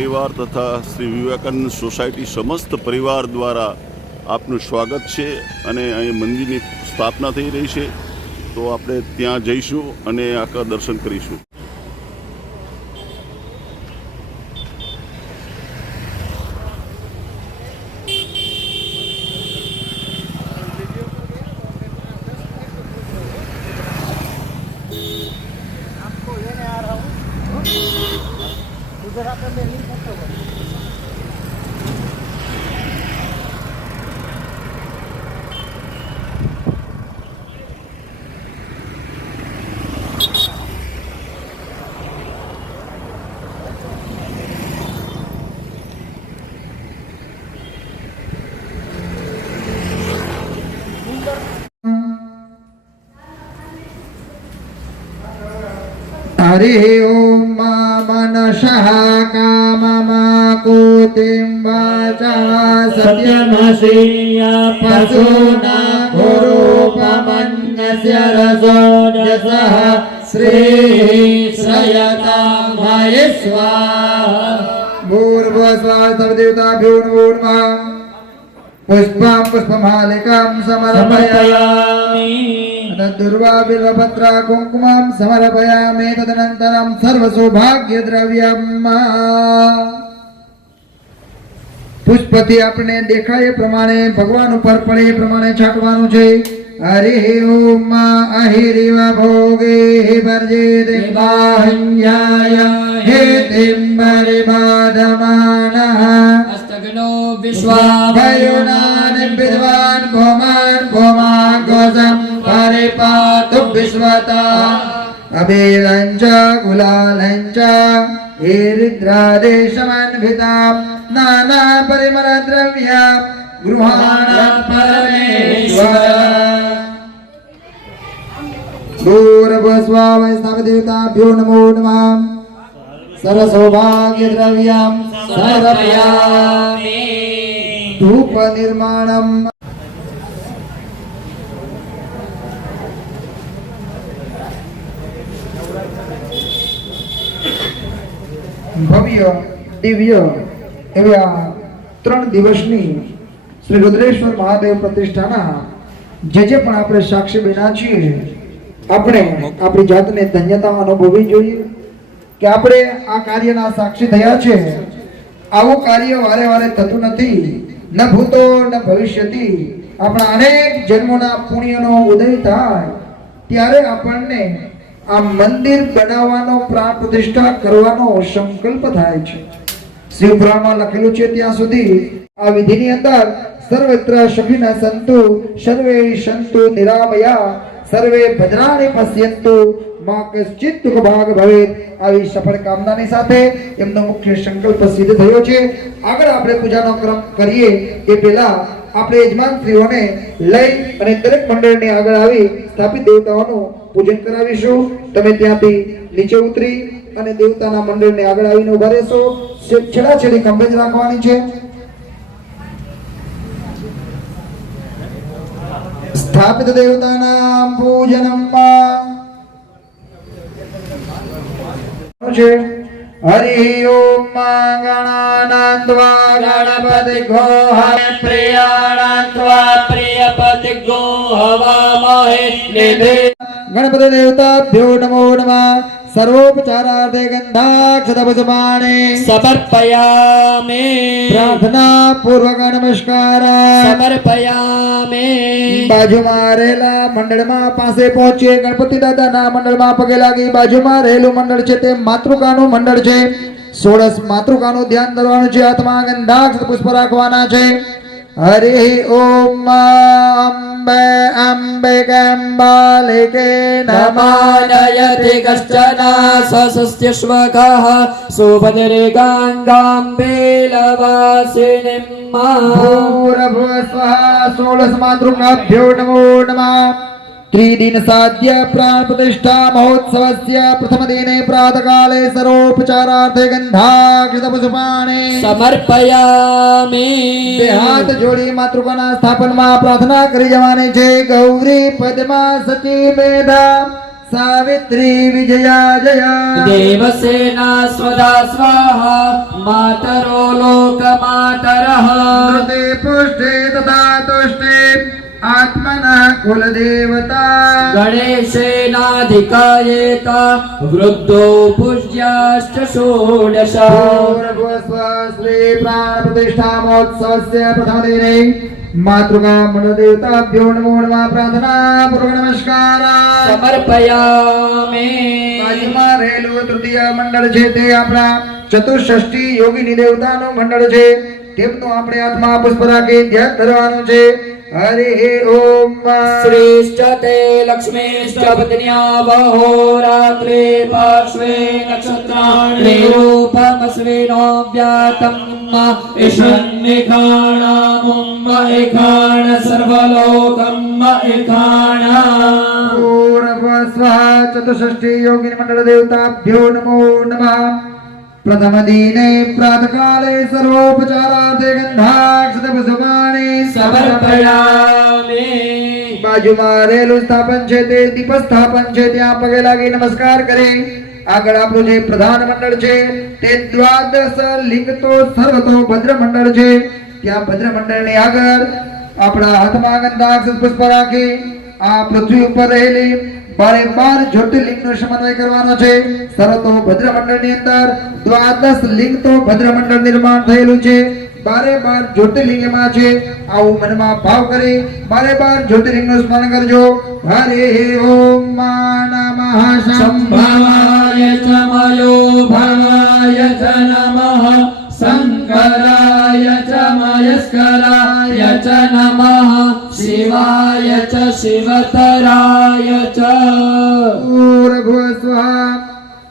પરિવાર તથા શ્રી વિવેકાનંદ સોસાયટી સમસ્ત પરિવાર દ્વારા આપનું સ્વાગત છે અને અહીં મંદિરની સ્થાપના થઈ રહી છે, તો આપણે ત્યાં જઈશું અને આખા દર્શન કરીશું. हरिः ओम मनसः काममाकुतिं वाचा सत्यमसीय पशूना गुरुपमन्यस्य रसोजसः श्रीः श्रयतां महे स्वाहा. भूर्भुवस्वाहा सर्वदेवताभ्यो नमो नमः. पुष्पं पुष्पमालिकां समर्पयामि. दुर्वा बिल्वपत्रा कुंकुमं समर्पयामि. तदनंतरं सर्वसौभाग्यद्रव्यम्. पुष्पથી આપણે દેખાય પ્રમાણે ભગવાન ઉપર પડે એ પ્રમાણે છાંટવાનું છે. હરિ ઓમ અહિરિવ ભોગે વર્જેતે બાહ્યાય હે તિમ્બરે બાધમાનઃ અસ્તગ્નો વિશ્વાભયુનાન વિદ્વાન ભોમાન ભોમાગોસમ પરિપાતુ વિશ્વતા અબેલંચ ગુલાલંચ હેરિદ્રાદેશમન્વિતા નાના પરિમળ દ્રવ્ય ગૃહાણ પરમેશ્વર. ભૂર્ભુવસ્વાહા સર્વદેવતાભ્યો નમો નમઃ. સર્વસૌભાગ્ય દ્રવ્યં સમર્પયામિ. ધૂપ નિર્માણમ. ભવ્ય દિવ્ય એવા 3 દિવસની શ્રી રુદ્રેશ્વર મહાદેવ પ્રતિષ્ઠાના જે પણ આપણે સાક્ષી બન્યા છીએ, આપણે આપણી જાતને ધન્યતા અનુભવવી જોઈએ કે આપણે આ કાર્યના સાક્ષી થયા છે. આવું કાર્ય વારે વારે થતું નથી, ન ભૂતો ન ભવિષ્યથી. આપણા અનેક જન્મોના પુણ્યનો ઉદય થાય ત્યારે આપણને આ મંદિર બનાવવાનો પ્રાણ પ્રતિષ્ઠા કરવાનો સંકલ્પ થાય છે. શિવપુરાણમાં લખેલું છે ત્યાં સુધી આ વિધિની અંદર સર્વત્ર સુખિનઃ સંતુ સર્વે સંતુ નિરામયા સર્વે ભદ્રાણિ પશ્યન્તુ મા કશ્ચિત દુઃખ ભાગ ભવેત. આવી સફળ કામનાની સાથે એમનો મુખ્ય સંકલ્પ સિદ્ધ થયો છે. આગળ આપણે પૂજાનો ક્રમ કરીએ એ પહેલા આપણે યજમાનશ્રીઓને લઈ અને દરેક મંડળની આગળ આવી સ્થાપિત દેવતાઓનું પૂજન કરાવીશું. તમે ત્યાંથી નીચે ઉતરી અને દેવતાના મંડળને આગળ આવીને ઉભા રહેશો. છેડાછેડી ખંભે જ રાખવાની છે. સ્થાપિત દેવતાના પૂજનમ છે. હરિ ઓમ ગણાનાન્ત્વા ગણપતિ ગોહમ પ્રિયાણાન્ત્વા પ્રિયપતિ ગોહવામહે નિધે. ગણપતિ દેવતાભ્યો નમો નમઃ. સર્વોપચારાર્થે ગંધાક્ષતપુષ્પાણિ સમર્પયામિ. પ્રાર્થના પૂર્વક નમસ્કાર સમર્પયામિ. બાજુમાં રહેલા મંડળમાં પાસે પહોંચીએ. ગણપતિ દાદાના મંડળમાં પગે લાગી. બાજુમાં રહેલું મંડળ છે તે માતૃકાનું મંડળ છે. 16 માતૃકાનું ધ્યાન ધરવાનું છે. હાથમાં ગંધાક્ષત પુષ્પ રાખવાના છે. હરિ ઓમ અંબે અંબિકાંબાલિકે નમાનયતિ કશ્ચન સસ્યશ્વકઃ સુભદ્રે ગાંગાં બેલવાસિનીં ભૂર્ભુવસ્વાહા 16 માતૃકાભ્યો નમો નમઃ. त्रिदिन साध्य प्राण प्रतिष्ठा महोत्सवस्य प्रथम दिने प्रातःकाले सर्वोपचारार्थे गंधाक्षत पुष्पाणि समर्पयामि। બે હાથ જોડી માતૃકાના સ્થાપનમાં પ્રાર્થના કરી જવાની છે। ગૌરી પદ્મા સચી મેધા सावित्री विजया जया देवसेना स्वधा स्वाहा मातरो लोकमातरः धृते पुष्टे तथा तुष्टे आत्मनः कुलदेवता गणेशेनाधिकायेत वृद्धो पूज्याश्च षोडश श्री प्राण प्रतिष्ठा महोत्सवस्य प्रथमदिने मातृका मनोदेवताभ्यो नमो नमः प्रार्थना पूर्वक नमस्कार समर्पयामि બાજુમાં રહેલું તૃતીય મંડળ છે તે આપણા ચતુષ્ષષ્ઠી યોગીની દેવતાનું મંડળ છે તેમનું આપણે હાથમાં પુષ્પ રાખી ધ્યાન ધરવાનું છે હરિ ઓમ श्रीश्च ते लक्ष्मीश्च पत्न्या वहोरात्रे पार्श्वे नक्षत्राणि रूपमस्विनो व्यातं ईशन्निखाणामुं एखाण सर्वलोकं एखाण पूर्वस्वः चतुष्षष्ठी योगिनी मंडल देवताभ्यो नमो नमः प्रथम दिने प्रातःकाले सर्वोपचारार्थे गंधाक्षतपुष्पाणि समर्पयामि બાજુમાં રહેલું સ્થાપન છે તે દીપ સ્થાપન છે ત્યાં પગે લાગી નમસ્કાર કરી આગળ આપણું જે પ્રધાન મંડળ છે તે દ્વાદશ લિંગ તો સર્વતો ભદ્ર મંડળ છે ત્યાં ભદ્ર મંડળની આગળ આપણા હાથમાં ગંધાક્ષત પુષ્પ રાખી આ પૃથ્વી ઉપર રહેલી 12 જ્યોતિર્લિંગનો સમન્વય કરવાનો છે સર્વતો ભદ્ર મંડળની અંદર દ્વાદશ લિંગ તો ભદ્ર મંડળ નિર્માણ થયેલું છે 12 જ્યોતિર્લિંગમાં છે આવું મનમાં ભાવ કરી 12 જ્યોતિર્લિંગનું સ્મરણ કરજો હરે ઓમ નમઃ संभवाय च मयो भवाय च नमः शङ्कराय च मयस्कराय च नमः शिवाय च शिवतराय च पूर्वस्वः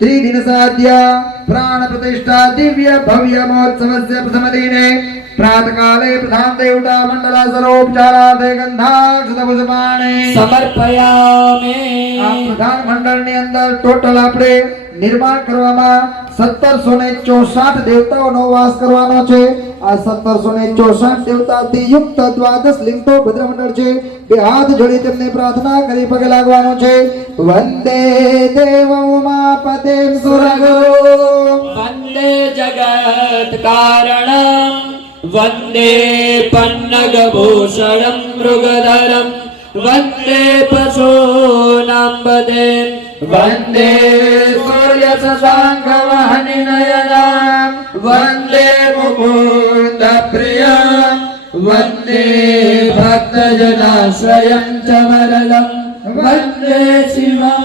त्रिदिन साध्य प्राण प्रतिष्ठा दिव्य भव्य महोत्सवस्य प्रथम दिने प्रातःकाले प्रधान देवता मंडल सरोपचारार्थे गंधाक्षतपुष्पाणि समर्पयामि આ પ્રધાન મંડળની અંદર ટોટલ આપણે નિર્માણ કરવામાં 1764 દેવતાઓનો વાસ કરવાનો છે આ 1764 દેવતાથી યુક્ત દ્વાદશ લિંગ તો ભદ્ર મંડળ છે બે હાથ જોડી તેમને પ્રાર્થના કરી પગે લાગવાનો છે વંદે દેવ ઉમાપતિમ સુરગુરુ वन्दे जगत्कारणं वन्दे पन्नगभूषणं मृगधरं वन्दे पशूनां पदें वन्दे सूर्यशशाङ्कवहनिनयनं वन्दे मुकुन्दप्रियं वन्दे भक्तजनाश्रयं च वरदं वन्दे शिवं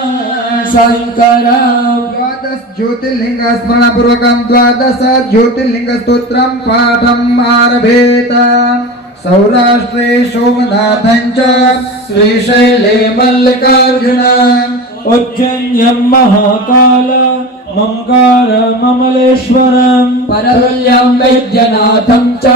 शङ्करम् द्वादश ज्योतिर्लिंग स्मरण पूर्वकं द्वादश ज्योतिर्लिंग स्तोत्रं पाठम् आरभेत सौराष्ट्रे सोमनाथं च श्रीशैले मल्लिकार्जुन उज्जैन्यं महाकाल ममकारममलेश्वरं परतुल्यं वैद्यनाथं च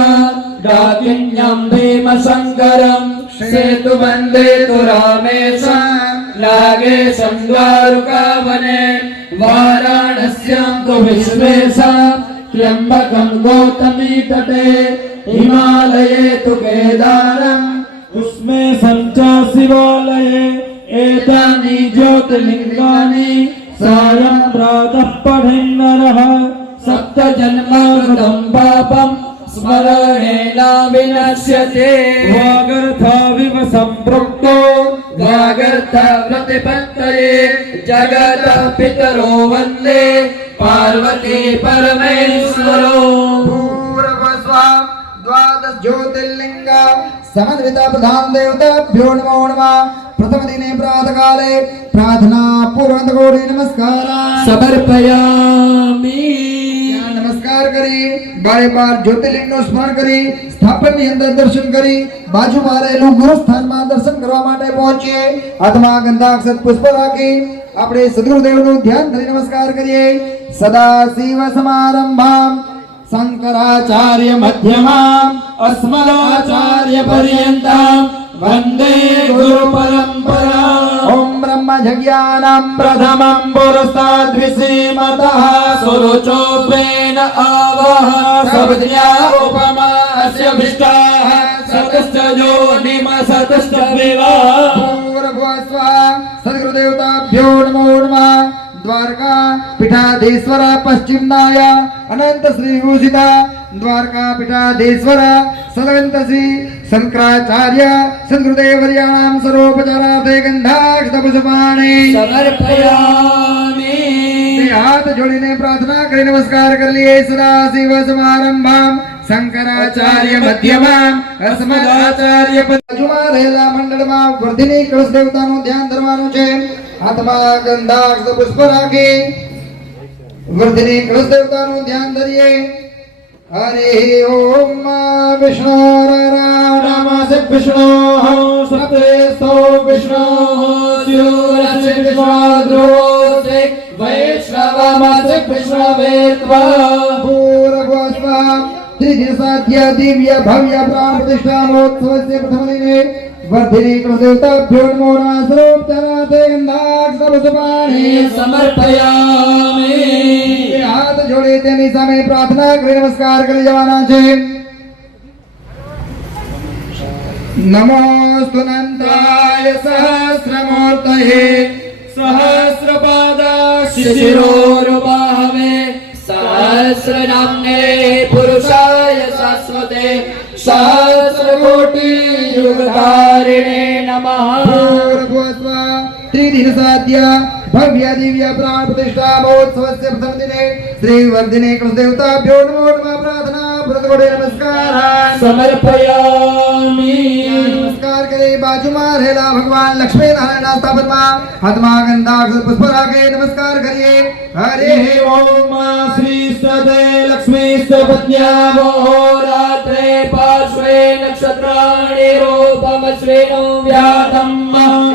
डाकिन्यं भीमशङ्करं सेतुबन्धे तु रामेशं नागेशं द्वारकावने वाराणस्यां तु विश्वेशं त्र्यम्बकं गौतमी तटे हिमालये तु केदारम् उस्मे सञ्च शिवालये एतानि ज्योतिर्लिङ्गानि सायं प्रातः पठेन्नरः सप्तजन्मकृतं पापं स्मरणेन विनश्यते वागर्थाविव सम्पृक्तो वागर्थव्रतिपत्तये जगतः पितरो वन्दे पार्वती परमेश्वरो पूर्वस्वः द्वादश ज्योतिर्लिंग समन्वित प्रधान देवताभ्यो नमो नमः प्रथम दिने प्रातःकाले प्रार्थना पूर्वक कोटि नमस्कार समर्पयामि नमस्कार करी 12 જ્યોતિર્લિંગનું સ્મરણ કરી સ્થાપનની અંદર દર્શન કરી બાજુમાં રહેલું ગુરુસ્થાનમાં દર્શન કરવા માટે પહોંચીએ હાથમાં ગંધાક્ષત પુષ્પ રાખી આપણે સદગુરુદેવનું ધ્યાન ધરી નમસ્કાર કરીએ સદા શિવ સમારંભામ શંકરાચાર્ય મધ્યમામ અસ્મદાચાર્ય પર્યંતામ વંદે ગુરુ પરંપરા ઓમ બ્રહ્મ જગ્યાનામ પ્રથમં પુરુષાદ્વિસીમતઃ सुरुचोपेन आवह सबज्ञा उपमा अस्य विष्टाः सतश्च योनिम सतश्च विवाह पूर्वस्व सद्गुरुदेवताभ्यो नमो नमः द्वारका पीठाधीश्वर पश्चिमनाय अनंत श्री विभूषिता द्वारका पीठाधीश्वर सदवंत श्री शंकराचार्य सद्गुरुदेवर्याणां सर्वोपचारार्थे गंधाक्षतपुष्पाणि समर्पयामि। हाथ जोड़ीने प्रार्थना करी नमस्कार कर लिए सदा शिव समारंभाम शंकराचार्य मध्यमाम अस्मदाचार्य બાજુમાં રહેલા મંડળમાં વર્ધિની કળશ દેવતાનું ધ્યાન ધરવાનું છે હાથમાં ગંધાક્ષ પુષ્પ રાખી વર્ધિની કળશ દેવતાનું ધ્યાન ધરીએ હરે ઓમ વિષ્ણુ નમઃ વિષ્ણુ સપ્તેસ્તો વિષ્ણુ सूरज विश्वाद्रोसे वैष्णवमस्य विष्णवेत्वा पूर्वस्वा त्रिदिवसाद्य दिव्य भव्य प्राण प्रतिष्ठा महोत्सवस्य प्रथमदिने वर्धिनी कुलदेवताभ्यो नमो नमः सर्वोपचारार्थे गंधाक्षतपुष्पाणि समर्पयामि। हाथ जोड़े तेनी सामे प्रार्थना કરી નમસ્કાર કરી જવાના છે નમોસ્તુ નંદાય સહસ્રમૂર્તયે शिशिरोरुबाहवे सहस्रनाम्ने पुरुषाय शाश्वते सहस्रकोटि युगधारिणे नमः। पूर्वस्व त्रिदिवसाद्य भव्य दिव्य प्राण प्रतिष्ठा महोत्सवस्य प्रथम दिने श्री वर्धिनी कुलदेवताभ्यो नमो नमः प्रार्थना पुरतकोटि नमस्कार समर्पयामि। नमस्कार करे बाजूમાં રહેલા ભગવાન લક્ષ્મી નારાયણના સ્થાપનમાં હાથમાં ગંધાક્ષ પુષ્પ રાખી નમસ્કાર કરીએ હરે ओम श्री सदे लक्ष्मी सपत्न्यामो रात्रे पार्श्वे नक्षत्राणि रूपमश्विनो व्यातम्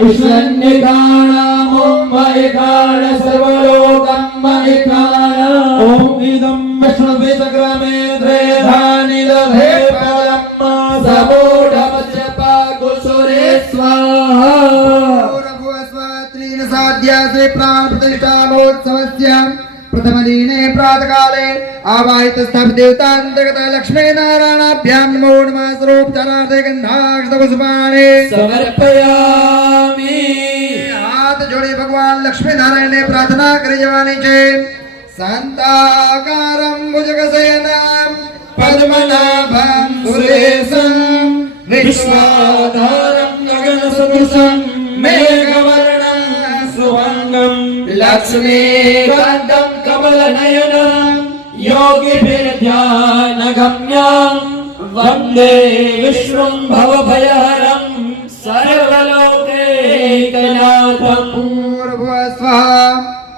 ईश्वन्यकाणामो मयकाण सर्वलोकं मयकाण ओम इदं विष्णवे चक्रमे त्रेधानि दधे पदम् समूढमस्य पाकुसुरे स्वाहा। पूर्वस्व त्रिदिवसाद्य श्री प्राण प्रतिष्ठा महोत्सवस्य प्रथम दिने प्रातःकाले आवाहित स्थापित देवतान्तर्गत लक्ष्मी नारायणाभ्यां नमो नमः सर्वोपचारार्थे गंधाक्षतपुष्पाणि समर्पयामि। हाथ जोड़े भगवान लक्ष्मी नारायण ने प्रार्थना કરી જવાની છે શાંતાકારಂ ભુજગશયनं પદ્મનાભં સુરેશं વિશ્વાધારं ગગનસદૃશं મેઘવર્ણं સુવર્ણं लक्ष्मीकान्तं कमलनयनं योगिभिर्ध्यानगम्यं वन्दे विष्णुं भवभयहरं सर्वलोकैकनाथम्। पूर्वस्व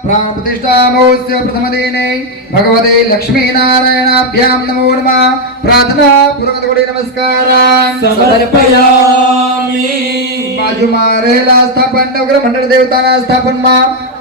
प्राण प्रतिष्ठा महोत्सव प्रथम दिने भगवते लक्ष्मी नारायणाभ्यां नमो नमः प्रार्थना पूर्वक कोटि नमस्कार समर्पयामि। બાજુમાં રહેલા સ્થાપન નવગ્રહ મંડળ દેવતાના સ્થાપનમાં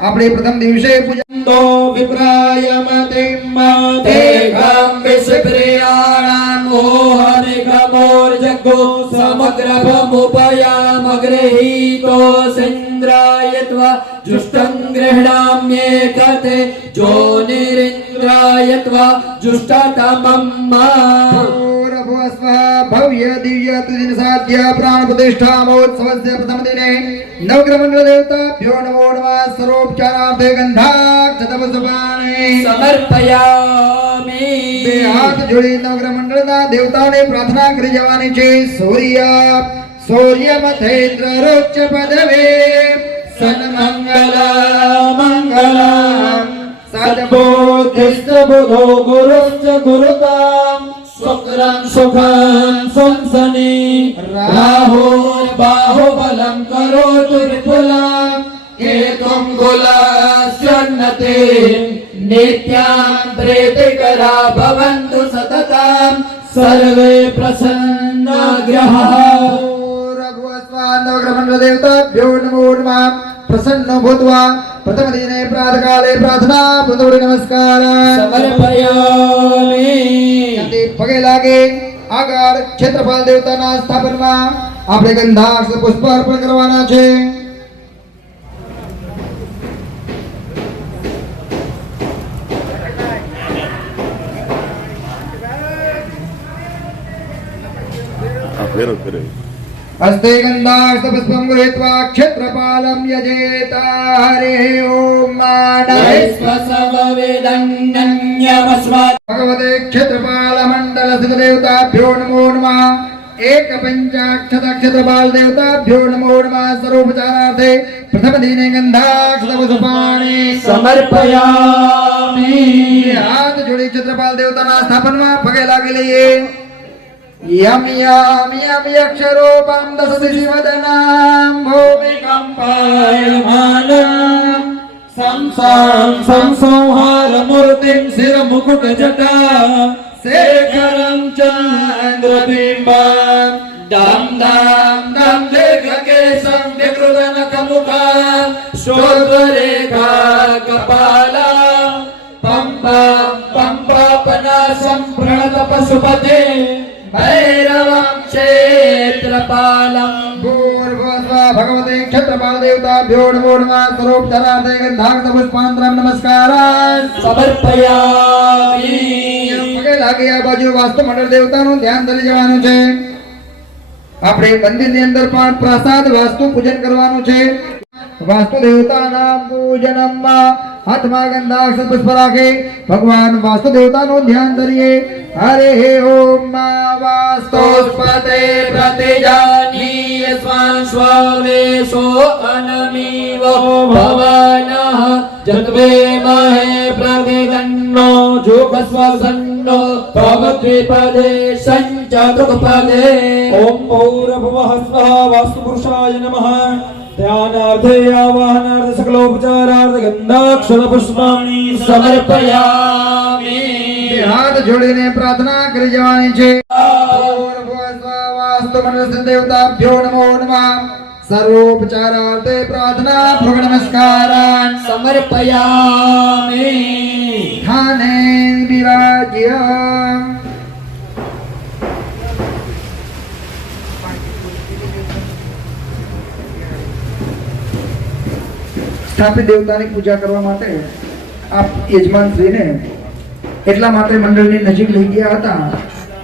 આપણે પ્રથમ દિવસે પૂજા तो विप्राय मतिम तेघं विषप्रियाणां मोहनिगमोर्जगो समग्रभमुपयामगृहीतो सिन्द्राय त्वा जुष्टं गृह्णाम्येकते जोनिरिन्द्राय त्वा जुष्टतमम् पूर्वस्व भव्य दिव्य त्रिदिवसाद्य प्राण प्रतिष्ठा महोत्सवस्य प्रथम दिने नवग्रह मंडल देवताभ्यो नमो नमः सर्वोपचारार्थे गंधाक्षतपुष्पाणि समर्पयामि। બે હાથ જોડી નવગ્રહ મંડળના દેવતાને પ્રાર્થના કરી જવાની છે સૂર્યમથેન્દ્ર રોચ પદવે सन्मंगला मंगला सद्बोधिश्च बुधो गुरुश्च गुरुतां शुक्रं सुखं संसनि राहुर्बाहुबलं करोतु विपुलां केतुं कुलस्योन्नतिं नित्यां प्रीतिकरा भवन्तु सततं सर्वे प्रसन्नाग्रहाः। नवग्रह मंडल देवताभ्यो नमो नमः प्रसन्न भूत्वा प्रथम दिने प्रातःकाले प्रार्थना पूर्वक नमस्कार समर्पयामि। પગે લાગે આગળ ક્ષેત્રપાલ દેવતાના સ્થાપનમાં આપણે ગંધાક્ષ પુષ્પ અર્પણ કરવાના છે આ ફેરો ફેરો हस्ते गन्धास्तपुष्पं गृहीत्वा क्षेत्रपालं यजेत हरिः ॐ मानवे स्वसमवेदन्यमस्मात् भगवते क्षेत्रपालमण्डलस्थितदेवताभ्यो नमो नमः एकपञ्चाक्षतक्षत्रपाल देवताभ्यो नमो नमः सर्वोपचारार्थे प्रथमदिने गन्धाक्षतपुष्पाणि समर्पयामि हाथ जोड़ी क्षेत्रपाल देवताના સ્થાપનમાં પગે લાગી લઈએ यम यम यम अक्षरोपम दशति शिवदनाम भूमिकम्पायमानं संहार मूर्तिं शिरमुकुटजटा शेखरं चन्द्रबिम्बं दं दं दं दीर्घकेशं विकृतनखमुखं श्रोत्ररेखा कपाला पंपापनाशं प्रणतपशुपते भैरवं क्षेत्रपालं भूर्भुवस्व भगवते क्षेत्रपाल देवताभ्यो नमो नमः सर्वोपचारार्थे गन्धाक्षतपुष्पान्तरं नमस्कारान् समर्पयामि પગે લાગી આ બાજુ વાસ્તુ મંડળ દેવતાનું ધ્યાન ધરી જવાનું છે આપણે મંદિરની અંદર પણ પ્રસાદ વાસ્તુ પૂજન કરવાનું છે વાસ્તુ દેવતાના પૂજનમાં હાથમાં ગંધાક્ષત પુષ્પ રાખી ભગવાન વાસ્તુ દેવતાનું ધ્યાન ધરીએ હરે ઓમ મા વાસ્તુસ્પતે प्रतिजानीय स्वान् स्वावेशो अनमीवो भवानः जग्वेमहे प्रतिगन्नो जुगस्वसन्नो भवद्विपदे सञ्चतुर्पदे ॐ भूर्भुवः स्वः वास्तुपुरुषाय नमः ध्यानार्थे आवाहनार्थे सकलोपचारार्थे गन्धाक्षतपुष्पाणि समर्पयामि હાથ જોડીને પ્રાર્થના કરી જવાની છે ભૂર્ભુવસ્વ વાસ્તુ મંડળ દેવતાભ્યો નમો નમઃ સર્વોપચારાર્થે પ્રાર્થના પૂર્વક નમસ્કારાન समर्पयामि સ્થાને વિરાજ્ય સ્થાપિત દેવતાની પૂજા કરવા માટે આપ યજમાન શ્રીને એટલા માટે મંડળની નજીક લઈ ગયા હતા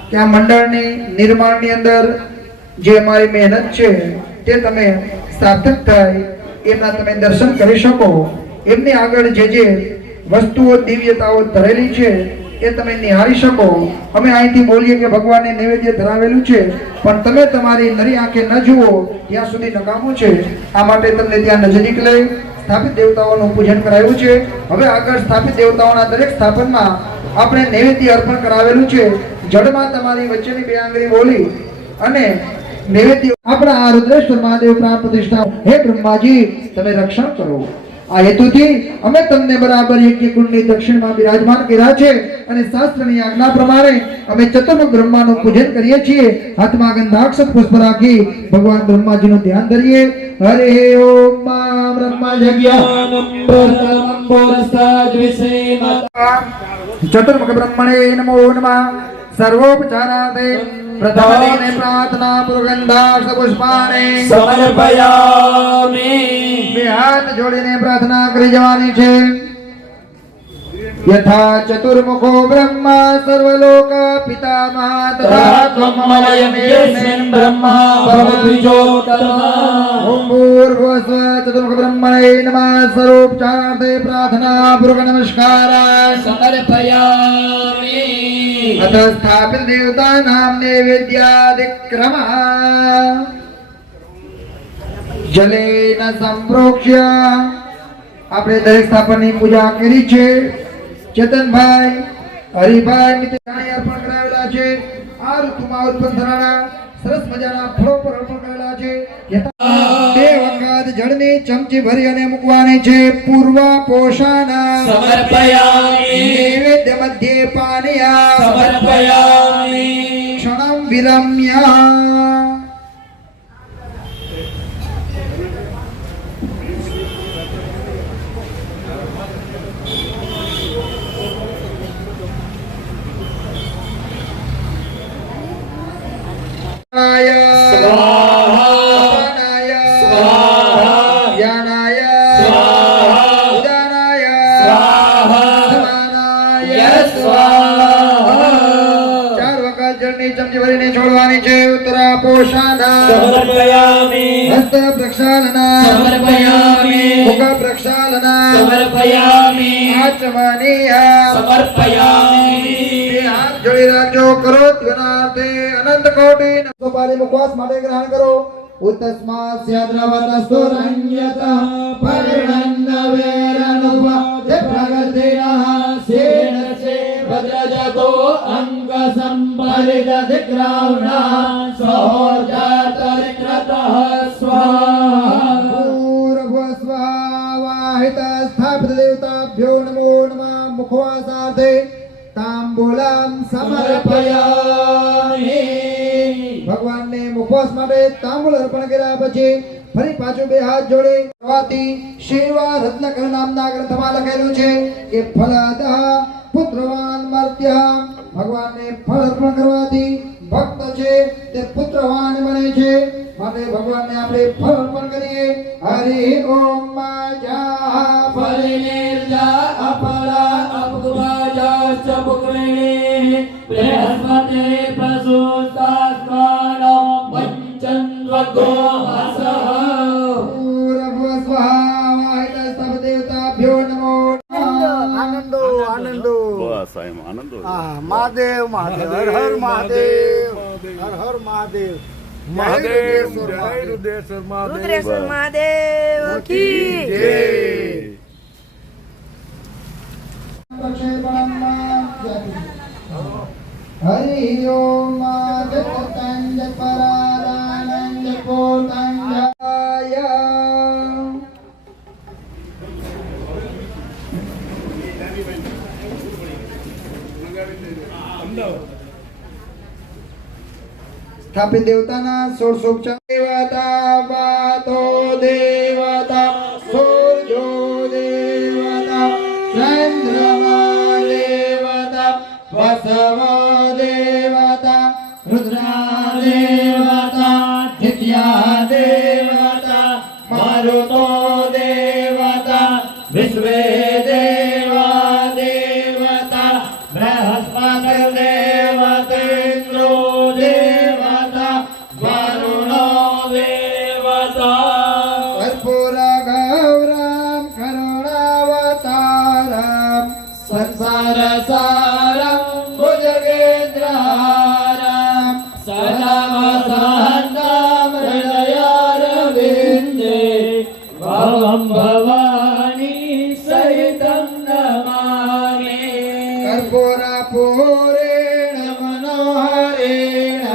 કે આ મંડળની નિર્માણની અંદર જે અમારી મહેનત છે તે તમે સાર્થક થાય એમના તમે દર્શન કરી શકો એમની આગળ જે વસ્તુઓ દિવ્યતાઓ ધરેલી છે એ તમે નિહાળી શકો અમે અહીંથી બોલીએ કે ભગવાનને નૈવેદ્ય ધરાવેલું છે પણ તમે તમારી નરી આંખે ન જુઓ ત્યાં સુધી નકામું છે આ માટે તમને ત્યાં નજીક લઈ સ્થાપિત દેવતાઓનું પૂજન કરાયું છે હવે આગળ સ્થાપિત દેવતાઓના દરેક સ્થાપનમાં આપણે નૈવેદ્ય અર્પણ કરાવેલું છે જળમાં તમારી વચ્ચેની બે આંગળી બોલી અને નૈવેદ્ય આપણા આ રુદ્રેશ્વર મહાદેવ પ્રાણ પ્રતિષ્ઠા હે બ્રહ્માજી તમે રક્ષણ કરો આ હેતુથી અમે તમને બરાબર યજ્ઞ કુંડની દક્ષિણમાં બિરાજમાન કર્યા છે અને શાસ્ત્રની આજ્ઞા પ્રમાણે અમે ચતુર્મુખ બ્રહ્માનું પૂજન કરીએ છીએ હાથમાં ગંધાક્ષત પુષ્પ રાખી ભગવાન બ્રહ્માજીનું ધ્યાન ધરીએ હરે ઓમ મા બ્રહ્મા ચતુર્મુખ બ્રહ્મણે નમો નમઃ સર્વોપચારાર્થે પ્રથમદિને પ્રાર્થના પૂર્વક પુષ્પાને समर्पयामि બે હાથ જોડીને પ્રાર્થના કરી જવાની છે યથા ચતુર્મુખો બ્રહ્મા સર્વલોક પિતામહ તથા त्वमयमेस्मिन् ब्रह्मा भवद्विजोत्तमः ઓમ ભૂર્ભુવસ્વ ચતુર્મુખ બ્રહ્મણે નમઃ સર્વોપચારાર્થે પ્રાર્થના પૂર્વક નમસ્કારાન समर्पयामि અથ સ્થાપિત દેવતાનામ નૈવેદ્યાદિક્રમઃ જલેન સંપ્રોક્ષ્ય આપણે દરેક સ્થાપનની પૂજા કરી છે ચેતનભાઈ હરિભાઈ મિત્રાણી અર્પણ કરાવેલા છે આ ઋતુમાં ઉત્પન્ન થનારા સરસ મજાના ફળો પર અર્પણ કરેલા છે બે વખત જળની ચમચી ભરી અને મૂકવાની છે પૂર્વ પોષાના समर्पयामि નૈવેદ્ય મધ્યે પાનીયા समर्पयामि ક્ષણમ વિરમ્યા स्वाहा स्वाहा ચાર વખત જળની ચમચી ભરીને છોડવા કરવાની છે ઉત્તરા પોષાના સમર્પયામિ હસ્ત પ્રક્ષાલના સમર્પયામિ મુખ પ્રક્ષાલના સમર્પયામિ આચમનીયા સમર્પયામિ હાથ જોડી રાખજો કરો ત્વનાર્થે અનંત કોટી સોપારી મુખવાસ માટે ગ્રહણ કરો ઉત્તસ્માસ્યાદ્રવતસ્તુરન્યતઃ પરિણન્નવેરનુપજે પ્રગતિરઃ સેનસે ભદ્રજગો અંગ સંપરિદધિગ્રાવણા સહોજાતરિત્રતઃ સ્વાહા પૂર્વસ્વાવાહિત સ્થાપિત દેવતાભ્યો નમો નમઃ મુખવાસાર્થે તાંબૂલમ સમર્પયામિ ભગવાનને મુખવાસ માટે તાંબૂલ અર્પણ કર્યા પછી ફરી પાછું બે હાથ જોડે કરવાથી શિવા રત્નકર નામના ગ્રંથમાં લખેલું છે કે ફલદઃ પુત્રવાન મર્ત્ય ભગવાનને ફળ અર્પણ કરવાથી ભક્ત છે તે પુત્રવાન બને છે માટે ભગવાનને આપણે ફળ અર્પણ કરીએ હરિ ઓમ માજા ફલિનિર્જા અપરા અપગવાજા ચબુકવેણે બૃહસ્પતે પ્રસૂતાસ્માનો પંચન્વગો હસઃ દેવતાભ્યો નમો આનંદો આનંદો બસ એમ આનંદ હોય. મહાદેવ મહાદેવ હર હર મહાદેવ હર હર મહાદેવ મહાદેવ જય રુદ્રેશ્વર મહાદેવ રુદ્રેશ્વર મહાદેવ કી જય. હરિ ઓમ જગતંજ પરાદાનંદ પોતંજાય સ્થાપિત દેવતાના ષોડશોપચાર દેવતા વાતો દેવતા સૂર્યો દેવતા ચંદ્રમા દેવતા વસવ દેવતા રુદ્રા દેવતા નિત્યા દેવતા મારુતો દેવતા વિશ્વે દેવા દેવતા બૃહસ્પતિ દેવતેન્દ્રો દેવતા વરુણો દેવતા કર્પૂર ગૌરમ કરુણાવતારમ સંસાર સારમ ભુજગેન્દ્રહારમ સદા વસંતમ હૃદયારવિંદે ભવં ભવાની સહિતં નમામિ કર્પૂર પૂરેણ મનોહરેણ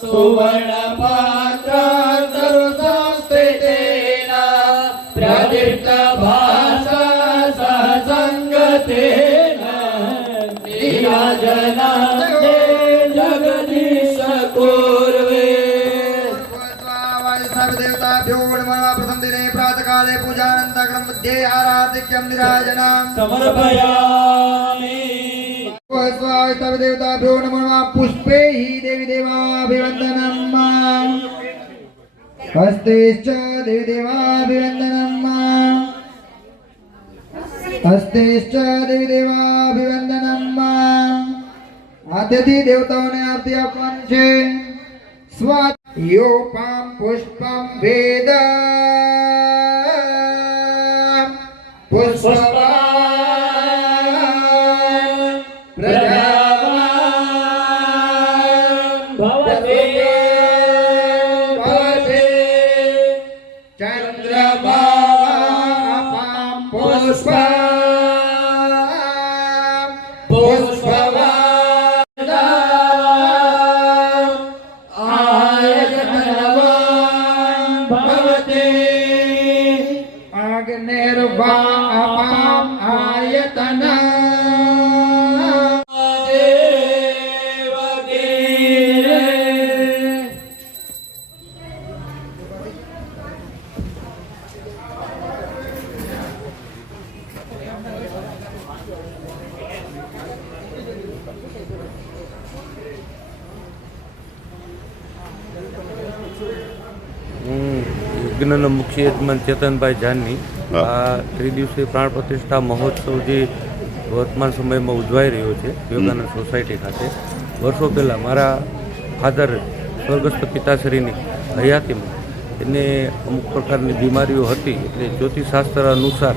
સુવર્ણપાત્રાં સર્વસંસ્થિતેન પ્રદીપ્તભાસા સહસંગતેન નીરાજનાંતે જગદીશ કુર્વે દેવતાભ્યો નમઃ પ્રથમ દિને પ્રાતકાલે પૂજાનંતરમ મધ્યે આરાધિક્યમ નિરાજનામ સમર્પયામિ સ્વાય દેવતાભ્યો નમઃ પુષ્પે હિ દેવી દેવાભિવંદનમ હસ્તેશ્ચ દેવી દેવાભિવંદનમ હસ્તેશ્ચ દેવી દેવાભિવંદનમ આદ્યથી દેવતાઓને આરતી આપવાની છે સ્વાત યોપામ પુષ્પમ વેદ પુષ્પવાન પ્રજાવાન ભવતે ભવતે ચંદ્રમાપામ પુષ્પમ પુષ્પવાન આયતનવાન ભવતે અગ્નિર્વાપામ આયતન દેવગીરે યજ્ઞનો મુખ્ય યજમાન ચેતનભાઈ જાની હા. આ ત્રિદિવસીય પ્રાણ પ્રતિષ્ઠા મહોત્સવ જે વર્તમાન સમયમાં ઉજવાઈ રહ્યો છે યોગાનંદ સોસાયટી ખાતે વર્ષો પહેલાં મારા ફાધર સ્વર્ગસ્થ પિતાશ્રીની હયાતીમાં એને અમુક પ્રકારની બીમારીઓ હતી. એટલે જ્યોતિષશાસ્ત્ર અનુસાર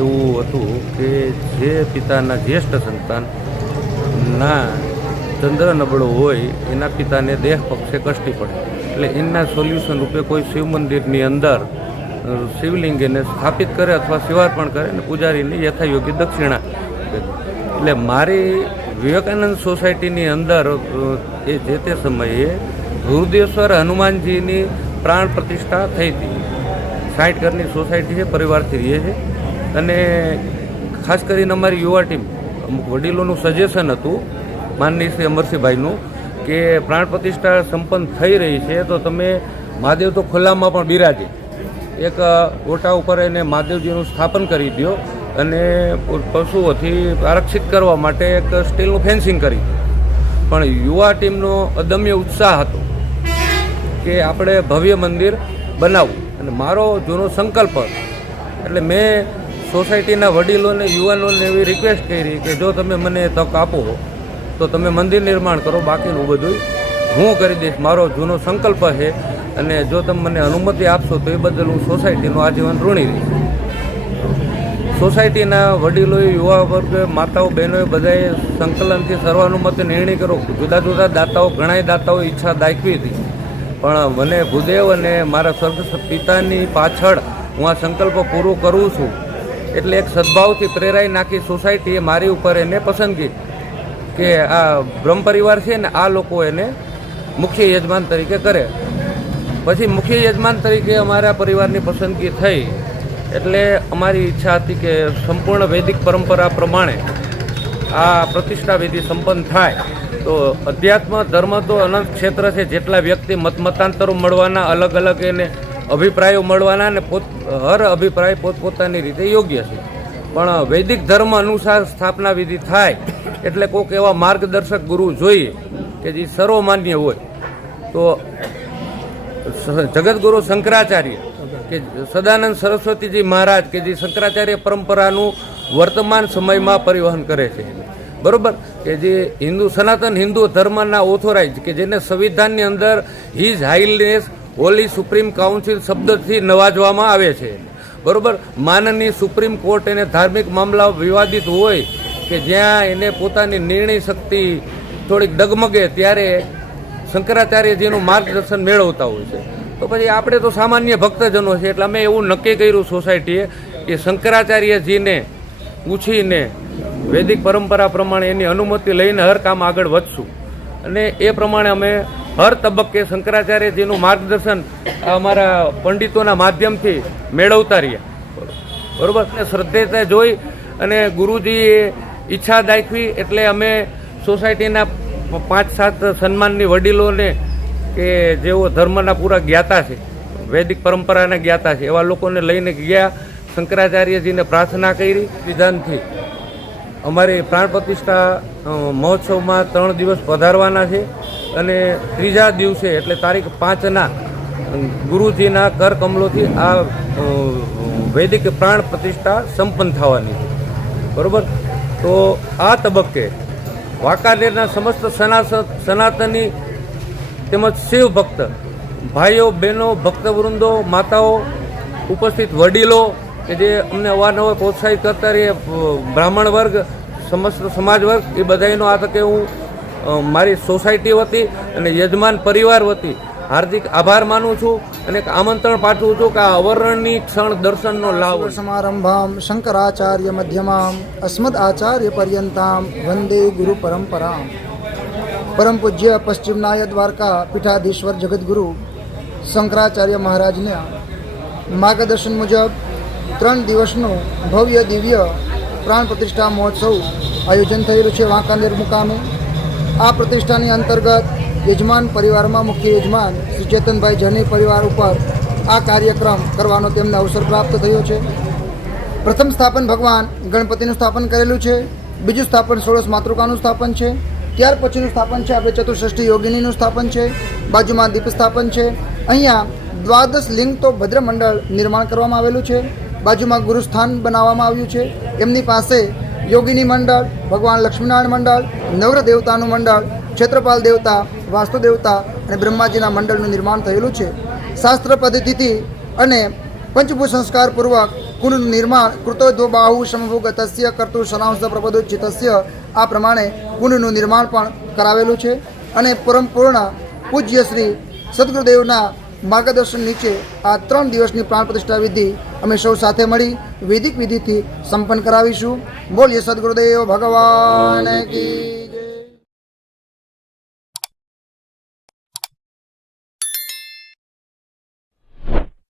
એવું હતું કે જે પિતાના જ્યેષ્ઠ સંતાનના ચંદ્ર નબળો હોય એના પિતાને દેહ પક્ષે કષ્ટી પડે. એટલે એના સોલ્યુશન રૂપે કોઈ શિવ મંદિરની અંદર શિવલિંગ એને સ્થાપિત કરે અથવા શિવાર્પણ કરે અને પૂજારીને યથાયોગ્ય દક્ષિણા આપે. એટલે મારી વિવેકાનંદ સોસાયટીની અંદર એ જે તે સમયે હૃદયેશ્વર હનુમાનજીની પ્રાણ પ્રતિષ્ઠા થઈ હતી. 60 ઘરની સોસાયટી છે, પરિવારથી રહીએ છે. અને ખાસ કરીને અમારી યુવા ટીમ અમુક વડીલોનું સજેશન હતું માનનીય શ્રી અમરસિંહભાઈનું કે પ્રાણ પ્રતિષ્ઠા સંપન્ન થઈ રહી છે તો તમે મહાદેવ તો ખુલ્લામાં પણ બિરાજે, એક ઓટા ઉપર એને મહાદેવજીનું સ્થાપન કરી દો અને પશુઓથી આરક્ષિત કરવા માટે એક સ્ટીલનું ફેન્સિંગ કરી. પણ યુવા ટીમનો અદમ્ય ઉત્સાહ હતો કે આપણે ભવ્ય મંદિર બનાવવું અને મારો જૂનો સંકલ્પ હતો. એટલે મેં સોસાયટીના વડીલોને યુવાનોને એવી રિક્વેસ્ટ કરી કે જો તમે મને તક આપો તો તમે મંદિર નિર્માણ કરો, બાકીનું બધું હું કરી દઈશ. મારો જૂનો સંકલ્પ છે અને જો તમે મને અનુમતિ આપશો તો એ બદલ હું સોસાયટીનું આજીવન ઋણી રહીશ. સોસાયટીના વડીલોએ, યુવા વર્ગ, માતાઓ, બહેનોએ બધાએ સંકલનથી સર્વાનુમતે નિર્ણય કર્યો. જુદા જુદા દાતાઓ, ઘણાય દાતાઓ ઈચ્છા દાખવી હતી, પણ મને ભૂદેવ અને મારા સ્વર્ગસ્થ પિતાની પાછળ હું આ સંકલ્પ પૂરો કરું છું એટલે એક સદભાવથી પ્રેરાઈ નાખી સોસાયટીએ મારી ઉપર એને પસંદગી કે આ બ્રહ્મ પરિવાર છે ને આ લોકો એને મુખ્ય યજમાન તરીકે કરે. પછી મુખ્ય યજમાન તરીકે અમારા પરિવારની પસંદગી થઈ. એટલે અમારી ઈચ્છા હતી કે સંપૂર્ણ વૈદિક પરંપરા પ્રમાણે આ પ્રતિષ્ઠા વિધિ સંપન્ન થાય. તો અધ્યાત્મ ધર્મ તો અનંત ક્ષેત્ર છે, જેટલા વ્યક્તિ મતાંતરો મળવાના, અલગ અલગ એને અભિપ્રાયો મળવાના અને હર અભિપ્રાય પોતપોતાની રીતે યોગ્ય છે. પણ વૈદિક ધર્મ અનુસાર સ્થાપના વિધિ થાય એટલે કોઈક એવા માર્ગદર્શક ગુરુ જોઈએ કે જે સર્વમાન્ય હોય. તો જગતગુરુ શંકરાચાર્ય કે સદાનંદ સરસ્વતીજી મહારાજ કે જે શંકરાચાર્ય પરંપરાનું વર્તમાન સમયમાં પરિવહન કરે છે, બરોબર, કે જે સનાતન હિન્દુ ધર્મના ઓથોરાઇઝ કે જેને સંવિધાનની અંદર his Highness Holi supreme council શબ્દથી નવાજવામાં આવે છે, બરોબર. માનનીય સુપ્રીમ કોર્ટ એને ધાર્મિક મામલા વિવાદિત હોય કે જ્યાં એને પોતાની નિર્ણય શક્તિ થોડીક ડગમગે ત્યારે શંકરાચાર્યજીનું માર્ગદર્શન મેળવતા હોય છે. તો પછી આપણે તો સામાન્ય ભક્તજનો છે એટલે અમે એવું નક્કી કર્યું સોસાયટીએ કે શંકરાચાર્યજીને પૂછીને વૈદિક પરંપરા પ્રમાણે એની અનુમતિ લઈને હર કામ આગળ વધશું. અને એ પ્રમાણે અમે હર તબક્કે શંકરાચાર્યજીનું માર્ગદર્શન અમારા પંડિતોના માધ્યમથી મેળવતા રહ્યા, બરોબર. શ્રદ્ધેતા જોઈ અને ગુરુજીએ ઈચ્છા દાખવી એટલે અમે સોસાયટીના 5-7 સન્માનની વડીલોને કે જેઓ ધર્મના પૂરા જ્ઞાતા છે, વૈદિક પરંપરાના જ્ઞાતા છે, એવા લોકોને લઈને ગયા. શંકરાચાર્યજીને પ્રાર્થના કરી. વિધાનથી અમારી પ્રાણ પ્રતિષ્ઠા મહોત્સવમાં 3 દિવસ પધારવાના છે અને ત્રીજા દિવસે એટલે તારીખ 5ના ગુરુજીના કર કમલોથી આ વૈદિક પ્રાણ પ્રતિષ્ઠા સંપન્ન થવાની છે, બરોબર. તો આ તબક્કે વાંકાનેરના સમસ્ત સનાતની તેમજ શિવ ભક્ત ભાઈઓ, બહેનો, ભક્તવૃંદો, માતાઓ, ઉપસ્થિત વડીલો કે જે અમને અવારનવાર પ્રોત્સાહિત કરતા રહીએ, બ્રાહ્મણ વર્ગ, સમસ્ત સમાજ વર્ગ, એ બધાનો આ તકે હું મારી સોસાયટી વતી અને યજમાન પરિવાર વતી હાર્દિક આભાર માનું છું અને એક આમંત્રણ પાઠવું છું કે આ અવર્ણની ક્ષણ દર્શનનો લાભ. સમારંભામ શંકરાચાર્ય મધ્યમામ અસ્મદ આચાર્ય પર્યંતામ વંદે ગુરુ પરંપરામ. પરમ પૂજ્ય પશ્ચિમનાય દ્વારકા પીઠાધીશ્વર જગતગુરુ શંકરાચાર્ય મહારાજના માર્ગદર્શન મુજબ 3 દિવસનું ભવ્ય દિવ્ય પ્રાણ પ્રતિષ્ઠા મહોત્સવ આયોજન થયેલું છે વાંકાનેર મુકામે. આ પ્રતિષ્ઠાની અંતર્ગત યજમાન પરિવારમાં મુખ્ય યજમાન શ્રી ચેતનભાઈ જની પરિવાર ઉપર આ કાર્યક્રમ કરવાનો તેમને અવસર પ્રાપ્ત થયો છે. પ્રથમ સ્થાપન ભગવાન ગણપતિનું સ્થાપન કરેલું છે. બીજું સ્થાપન 16 માતૃકાનું સ્થાપન છે. ત્યાર પછીનું સ્થાપન છે આપણે ચતુષ્ષષ્ઠી યોગિનીનું સ્થાપન છે. બાજુમાં દીપ સ્થાપન છે. અહીંયા 12 લિંગ તો ભદ્ર મંડળ નિર્માણ કરવામાં આવેલું છે. બાજુમાં ગુરુસ્થાન બનાવવામાં આવ્યું છે. એમની પાસે યોગિની મંડળ, ભગવાન લક્ષ્મીનારાયણ મંડળ, નવગ્રહ દેવતાનું મંડળ ક્ષેત્રપાલ દેવતા, વાસ્તુ દેવતા અને બ્રહ્માજીના મંડળનું નિર્માણ થયેલું છે. શાસ્ત્ર પદ્ધતિથી અને પંચભૂત સંસ્કારપૂર્વક કુંડનું નિર્માણ કૃતોદ્વો બાહુ સમભૂગતસ્ય કર્તુ શનાંશ પ્રબોધોચિતસ્ય આ પ્રમાણે કુંડનું નિર્માણ પણ કરાવેલું છે. અને પરમ પૂર્ણ પૂજ્ય શ્રી સદગુરુદેવના માર્ગદર્શન નીચે આ 3 દિવસની પ્રાણ પ્રતિષ્ઠા વિધિ અમે સૌ સાથે મળી વૈદિક વિધિથી સંપન્ન કરાવીશું. બોલીએ સદગુરુદેવ ભગવાન કી